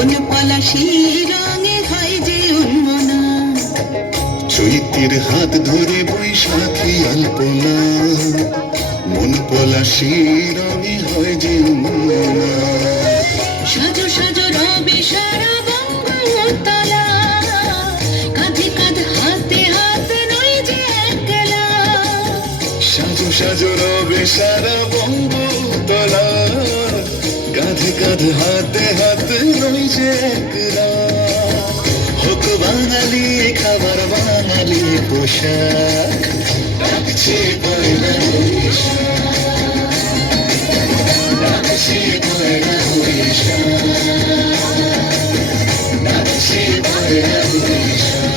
মন পলাশি রঙে হয় যে উন্মনা। চৈত্রের হাত ধরে বৈশাখী আলপনা, মন পলাশি রঙে হয় যে উন্মনা। সাজো সাজো রবে সারা বঙ্গতলা, কাঁধে কাঁধ হাতে হাতে নই যে একলা। সাজো সাজো রবে সারা বঙ্গতলা, কাঁধে কাঁধ হাতে হাতে নই যে একলা। হোক বাঙালি খাবার বাঙালি পোশাক, ডাকছে পয়লা বৈশাখ, ডাকছে পয়লা বৈশাখ, ডাকছে পয়লা বৈশাখ।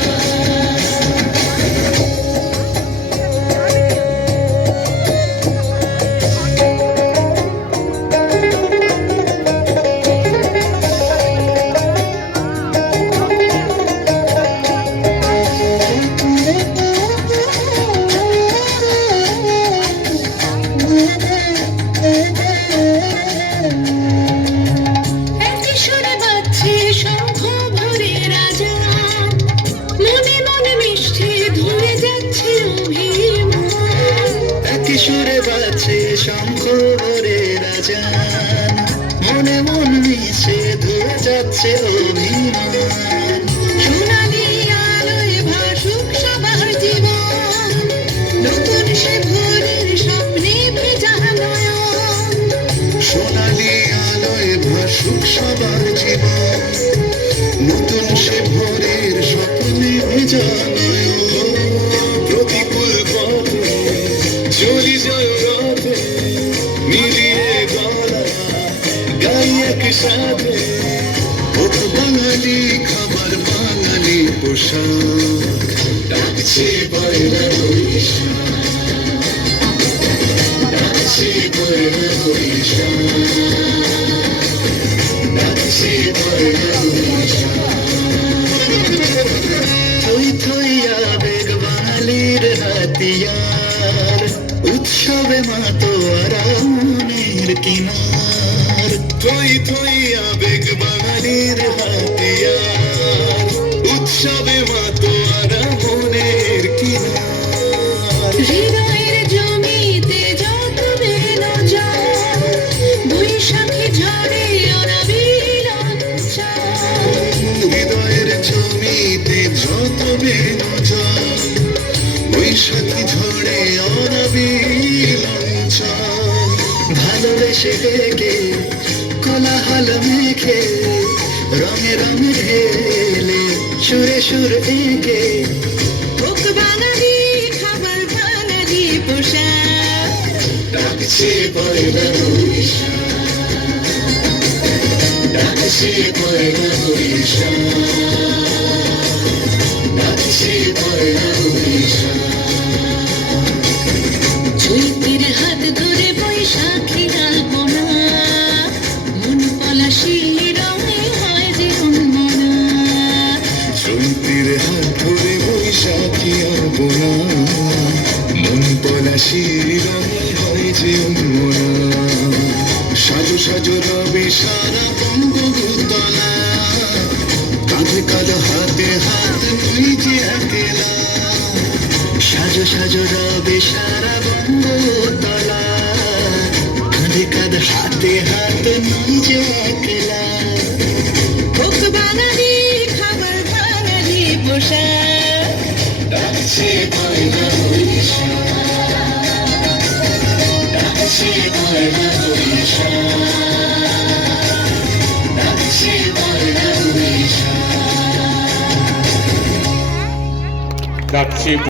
সুরে বাজছে শঙ্খ ভরে রাজান, মনে মন মিশে ধুয়ে যাচ্ছে অভিমান। সোনালি আলোয় ভাসুক সবার জীবন, নতুন সে ভোরের স্বপ্নে ভেজা নয়ন। সোনালি আলোয় ভাসুক সবার জীবন, নতুন সে ভোরের স্বপ্নে ভেজা নয়ন। প্রতিকূল পথে চলি জয় রথে, মিলিয়ে গলা গাই একসাথে। হোক বাঙালি খাবার বাঙালি পোশাক, ডাকছে পয়লা বৈশাখ, ডাকছে পয়লা বৈশাখ, ডাকছে পয়লা বৈশাখ। থই থই আবেগ বাঙালির হাতিয়ার, উৎসবে মাতোয়ারা মনের কিনার। থই থই আবেগ বাঙালির হাতিয়ার, উৎসবে মাতোয়ারা মনের কিনার। হৃদয়ের জমিতে যত বেলো জল, বৈশাখী ঝড়ে অনাবিল অঞ্চল। হৃদয়ের জমিতে যত বেলো জল, বৈশাখী ঝড়ে অনাবিল অঞ্চল। ভালোবেসে ডেকে কোলাহল মেখে, রঙে রঙে ঢেলে সুরে সুর এঁকে। হোক বাঙালি খাবার বাঙালি পোশাক, ডাকছে পয়লা বৈশাখ, ডাকছে পয়লা বৈশাখ, ডাকছে পয়লা বৈশাখ। চৈত্রের হাত ধরে বৈশাখী আলপনা, মন পলাশি রঙে হয় যে উন্মনা। চৈত্রের হাত ধরে বৈশাখী আলপনা, মন পলাশি রঙে হয় যে উন্মনা। সাজো সাজো রবে সারা বঙ্গতলা, কাঁধে কাঁধ হাতে হাত নই যে একলা। সাজো সাজো রবে সারা বঙ্গতলা, কাঁধে কাঁধ হাতে হাত নই যে একলা। হোক বাঙালি খাবার বাঙালি পোশাক, ডাকছে পয়লা বৈশাখ, ডাকছে পয়লা বৈশাখ, ডাকছে পয়লা বৈশাখ, ডাকছে।